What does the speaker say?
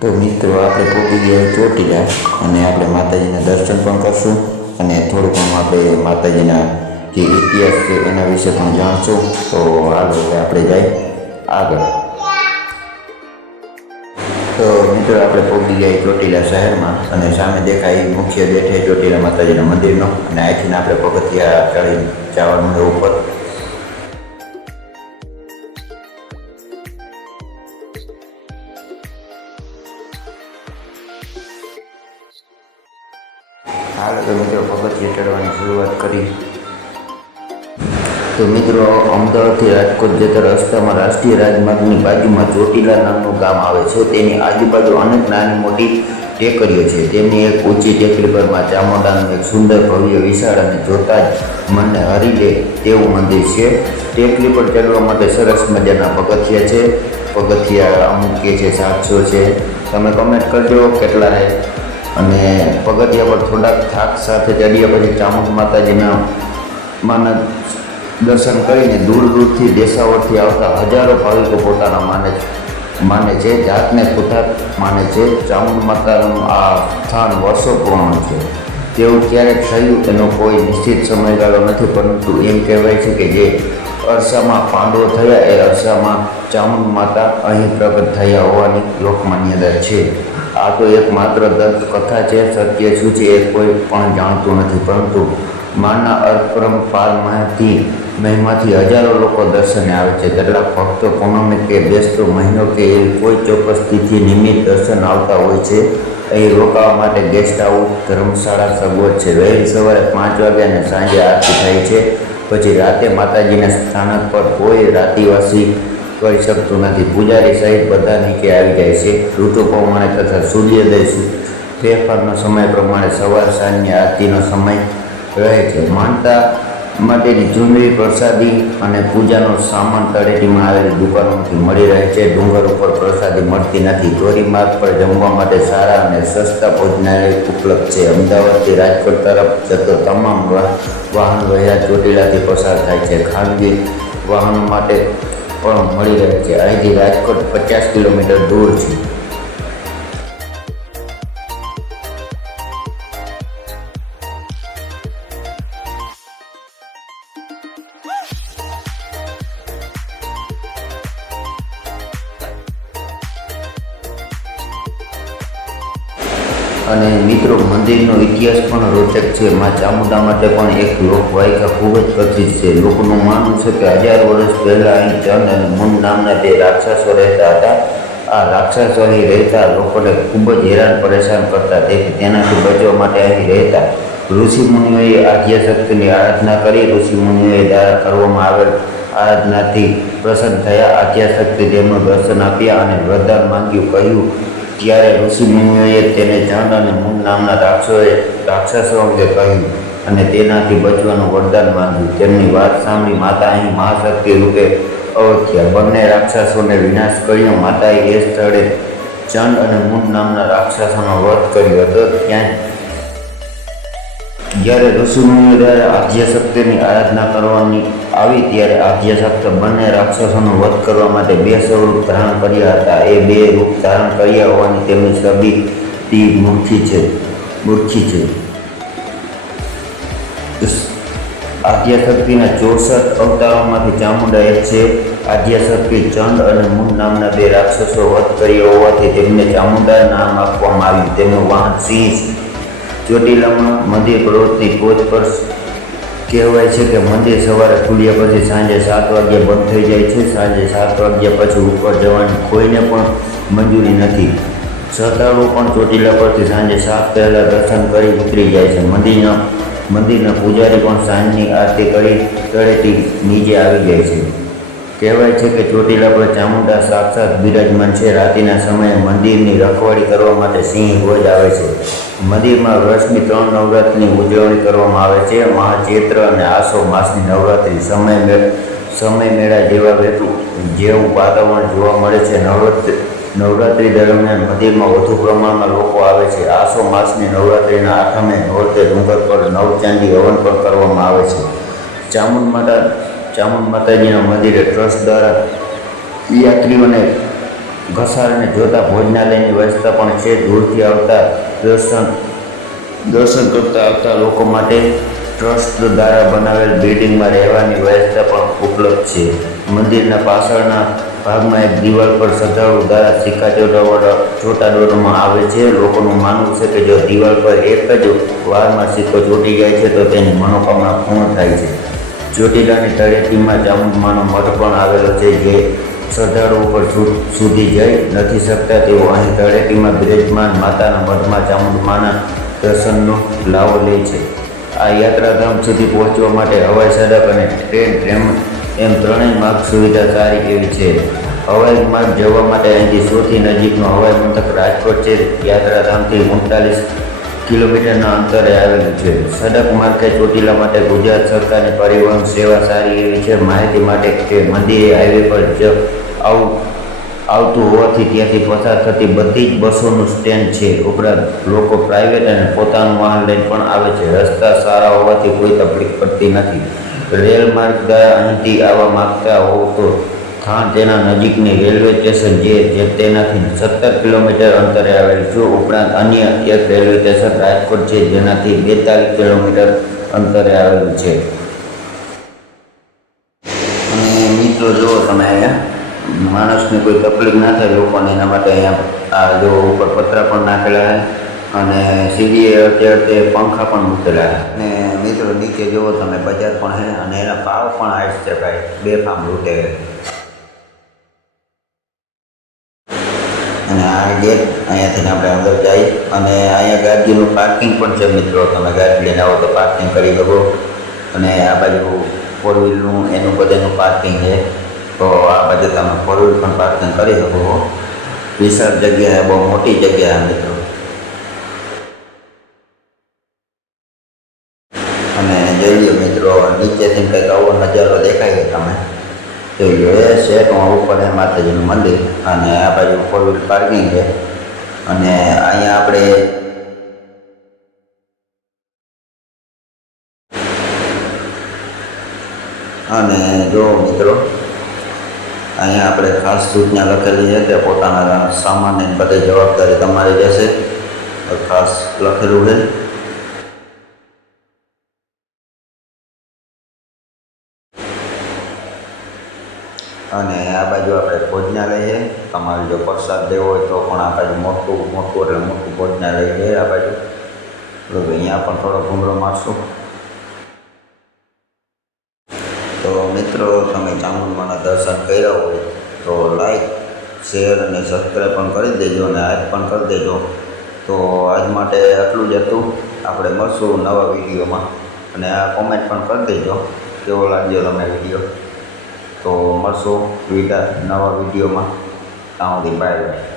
તો મિત્રો, આપણે પહોંચી ગયા ચોટીલા અને આપણે માતાજીના દર્શન પણ કરશું અને થોડું ઘણું આપણે માતાજીના જે ઇતિહાસ છે એના વિશે પણ જાણશું. તો આગળ આપણે જઈએ આગળ. તો મિત્રો, આપણે પહોંચી ગયા ચોટીલા શહેરમાં અને સામે દેખાય મુખ્ય ગેટ ચોટીલા માતાજીના મંદિરનો અને અહીંથી આપણે પગથિયા ચડી જવાનું ઉપર. હાલ તો મિત્રો પગથિયા ચડવાની શરૂઆત કરી. તો મિત્રો, અમદાવાદથી રાજકોટ જતા રસ્તામાં રાષ્ટ્રીય રાજમાર્ગની બાજુમાં ચોટીલા નામનું ગામ આવે છે. તેની આજુબાજુ અનેક નાની મોટી ટેકરીઓ છે. તેમની એક ઊંચી ટેકરી પરમાં ચામુંડાનું એક સુંદર ભવ્ય વિશાળ અને જોતા જ મનને હરી લે તેવું મંદિર છે. ટેકરી પર ચડવા માટે સરસ મજાના પગથિયા છે. પગથિયા અમુક કે છે સાતસો છે. તમે કમેન્ટ કરજો, કેટલા અને પગથિયા પર થોડાક થાક સાથે ચડ્યા પછી ચામુંડ માતાજીના માના દર્શન કરીને દૂર દૂરથી દેશાવરથી આવતા હજારો ભાવિકો પોતાના માને માને છે, જાતને ખુદાત માને છે. ચામુંડ માતાનું આ સ્થાન વર્ષો પૂર્ણ છે. તેવું ક્યારેક થયું તેનો કોઈ નિશ્ચિત સમયગાળો નથી, પરંતુ એમ કહેવાય છે કે જે અરસામાં પાંડવો થયા, એ અરસામાં ચામુંડ માતા અહીં પ્રગટ થયા હોવાની લોકમાન્યતા છે. આ તો એક માત્ર કથા છે, સત્ય શું છે એ કોઈ પણ જાણતું નથી. પરંતુ માના અપરંપારમાંથી મહિમાથી હજારો લોકો દર્શને આવે છે. કેટલાક ભક્તો પૂનમે કે બેસતો મહિનો કે એ કોઈ ચોક્કસ તિથિ નિમિત્ત દર્શન આવતા હોય છે. અહીં રોકાવા માટે ગેસ્ટ હાઉસ ધર્મશાળા, સગવડ છે. વહેલી સવારે પાંચ વાગે અને સાંજે આરતી થાય છે. પછી રાતે માતાજીના સ્થાનક પર કોઈ રાતિવાસી કરી શકતું નથી. પૂજારી સહિત બધા નીચે આવી જાય છે. ઋતુ પ્રમાણે તથા સૂર્યોદય ફેરફારનો સમય પ્રમાણે સવાર સાંજની આરતીનો સમય રહે છે. માનતા માટેની ચૂંદડી પ્રસાદી અને પૂજાનો સામાન તળેટીમાં આવેલી દુકાનોથી મળી રહે છે. ડુંગર ઉપર પ્રસાદી મળતી નથી. ધોરી માર્ગ પર જમવા માટે સારા અને સસ્તા ભોજનાલય ઉપલબ્ધ છે. અમદાવાદથી રાજકોટ તરફ જતો તમામ વાહન વહેલા ચોટીલાથી પસાર થાય છે. ખાનગી વાહનો માટે પણ મળી રહે છે. અહીંથી રાજકોટ પચાસ કિલોમીટર દૂર છે. અને મિત્રો, મંદિરનો ઇતિહાસ પણ રોચક છે. મા ચામુંડા માટે પણ એક લોકવાયકા ખૂબ જ પ્રસિદ્ધ છે. લોકોનું માનવું છે કે હજાર વર્ષ પહેલાં અહીં ચંદ અને મુન નામના બે રાક્ષસો રહેતા હતા. આ રાક્ષસો અહીં રહેતા લોકોને ખૂબ જ હેરાન પરેશાન કરતા તેથી તેનાથી બચવા માટે અહીં રહેતા. ઋષિ મુનિઓએ આદ્યશક્તિની આરાધના કરી. ઋષિ મુનિઓએ દ્વારા કરવામાં આવેલ આરાધનાથી પ્રસન્ન થયા. આધ્યાશક્તિ તેમનું દર્શન આપ્યા અને વરદાન માંગ્યું. કહ્યું ત્યારે ઋષિ મુનિઓએ તેને ચંડ અને મુન નામના રાક્ષસોએ રાક્ષસો અંગે કહ્યું અને તેનાથી બચવાનું વરદાન માંગ્યું. તેમની વાત સાંભળી માતા અહીં મહાશક્તિ રૂપે અવત્યા બંને રાક્ષસોને વિનાશ કર્યો. માતાએ એ સ્થળે ચંડ અને મુન નામના રાક્ષસોનો વધ કર્યો હતો. ત્યાં જ્યારે ઋષિમુનિઓ દ્વારા આધ્યશક્તિની આરાધના કરવાની આવી ત્યારે આધ્યાશક્ત બંને રાક્ષસોનો વધ કરવા માટે બે સ્વરૂપ ધારણ કર્યા હતા. એ બે રૂપ ધારણ કર્યા હોવાની તેમની છબી મૂર્ખી છે. મૂર્ખી છે. આધ્યાશક્તિના ચોસઠ અવતારોમાંથી ચામુંડા એક છે. આધ્યાશક્તિ ચંડ અને મુન નામના બે રાક્ષસો વધ કર્યા હોવાથી તેમને ચામુંડા નામ આપવામાં આવ્યું. તેમનું વાહન સિંહ ચોટીલામાં મંદિર પ્રવૃત્તિ ટોચ પર કહેવાય છે કે મંદિર સવારે ખુલ્યા પછી સાંજે સાત વાગ્યે બંધ થઈ જાય છે. સાંજે સાત વાગ્યા પછી ઉપર જવાની કોઈને પણ મંજૂરી નથી. શ્રદ્ધાળુઓ પણ ચોટીલા પરથી સાંજે સાત પહેલાં દર્શન કરી ઉતરી જાય છે. મંદિરના મંદિરના પૂજારી પણ સાંજની આરતી કરી તળેથી નીચે આવી જાય છે. કહેવાય છે કે ચોટીલા પર ચામુંડા સાક્ષાત બિરાજમાન છે. રાત્રિના સમયે મંદિરની રખવાડી કરવા માટે સિંહ રોજ આવે છે. મંદિરમાં વર્ષની ત્રણ નવરાત્રિની ઉજવણી કરવામાં આવે છે. મહાચૈત્ર અને આસો માસની નવરાત્રિ સમય સમય મેળા જેવા વેતું જેવું વાતાવરણ જોવા મળે છે. નવરાત્રિ નવરાત્રિ દરમિયાન મંદિરમાં વધુ પ્રમાણમાં લોકો આવે છે. આસો માસની નવરાત્રિના આઠમે નોરતે ડુંગર પર નવચાંદી હવન પણ કરવામાં આવે છે. ચામુંડ માતા ચામુંડ માતાજીના મંદિરે ટ્રસ્ટ દ્વારા યાત્રીઓને ઘસારને જોતા ભોજનાલયની વ્યવસ્થા પણ છે. દૂરથી આવતા દર્શન દર્શન કરતા આવતા લોકો માટે ટ્રસ્ટ દ્વારા બનાવેલ બિલ્ડિંગમાં રહેવાની વ્યવસ્થા પણ ઉપલબ્ધ છે. મંદિરના પાછળના ભાગમાં એક દિવાલ પર શ્રદ્ધાળુ દ્વારા સિક્કા ચોટાડવા ચોટાડવામાં આવે છે. લોકોનું માનવું છે કે જો દિવાલ પર એક જ વારમાં સિક્કો ચોટી જાય છે, તો તેની મનોકામના પૂર્ણ થાય છે. ચોટીલાની તળેટીમાં ચામુંડમાનો મઠ પણ આવેલો છે જે શ્રદ્ધાળુ ઉપર સુધી જઈ નથી શકતા. તેઓ અહીં તળેટીમાં બિરાજમાન માતાના મઠમાં ચામુંડમાના દર્શનનો લાવો લે છે. આ યાત્રાધામ સુધી પહોંચવા માટે હવાઈ સડક અને ટ્રેન ટ્રેમ એમ ત્રણેય માર્ગ સુવિધા સારી એવી છે. હવાઈ માર્ગ જવા માટે અહીંથી સૌથી નજીકનો હવાઈ મથક રાજકોટ છે. યાત્રાધામથી ઉનતાલીસ કિલોમીટરના અંતરે આવેલું છે. સડક માર્ગે ચોટીલા માટે ગુજરાત સરકારની પરિવહન સેવા સારી એવી છે. માહિતી માટે કે મંદિરે હાઈવે પર જ આવું, આવતું હોવાથી ત્યાંથી પસાર થતી બધી જ બસોનું સ્ટેન્ડ છે. ઉપરાંત લોકો પ્રાઇવેટ અને પોતાનું વાહન લઈને પણ આવે છે. રસ્તા સારા હોવાથી કોઈ તકલીફ પડતી નથી. રેલ માર્ગ દ્વારા અહીંથી આવવા માગતા હોવ તો થાન તેના નજીકની રેલવે સ્ટેશન જે તેનાથી સત્તર કિલોમીટર અંતરે આવેલ છે. ઉપરાંત અન્ય એક રેલવે સ્ટેશન રાજકોટ છે, જેનાથી બેતાલીસ કિલોમીટર અંતરે આવેલું છે. અને મિત્રો, જુઓ તમે અહીંયા, માણસને કોઈ તકલીફ ના થાય, લોકોને એના માટે અહીંયા આ જો ઉપર પતરા પણ નાખેલા છે અને સીડીએ અત્યારે પંખા પણ મૂકેલા છે. અને મિત્રો, નીચે જુઓ તમે, બજાર પણ છે અને એના ભાવ પણ આવી શકાય બે ફામ લૂંટે અને ગેટ અહીંયાથી આપણે અંદર જઈ અને અહીંયા ગાડીનું પાર્કિંગ પણ છે મિત્રો. તમે ગાડી લઈને આવો તો પાર્કિંગ કરી શકો. અને આ બાજુ ફોર વ્હીલનું એનું બધાનું પાર્કિંગ છે. તો આ બાજુ તમે ફોર વ્હીલ પણ પાર્કિંગ કરી શકો વિશાળ જગ્યા બહુ મોટી જગ્યા મિત્રો. અને જોઈ લો મિત્રો નીચેથી કંઈક આવો નજારો દેખાય તમે જોઈ લો છે ઉપર છે માતાજીનું મંદિર અને આ બાજુ ફોર વ્હીલ પાર્કિંગ છે. અને અહીંયા આપણે અને જો મિત્રો, અહીંયા આપણે ખાસ સૂચના લખેલી છે કે પોતાના સામાન ને બધી જવાબદારી તમારી રહેશે. ખાસ લખેલું છે. અને આ બાજુ આપણે ભોજનાલય છે તમારે જો પ્રસાદ લેવો હોય તો પણ આ બાજુ મોટું મોટું એટલે મોટું ભોજનાલય છે આ બાજુ. તો અહીંયા પણ થોડો ઘૂમરો મારશું. તો મિત્રો, તમે ચામુંડમાના દર્શન કર્યા હોય તો લાઈક શેર અને સબસ્ક્રાઈબ પણ કરી દેજો અને આજ પણ કરી દેજો. તો આજ માટે આટલું જ હતું. આપણે મળશું નવા વિડીયોમાં. અને આ કોમેન્ટ પણ કરી દેજો. કેવો લાગ્યો તમને વીડિયો? તો મળશું વીડિયો નવા વિડીયોમાં ત્યાં સુધી બાય બાય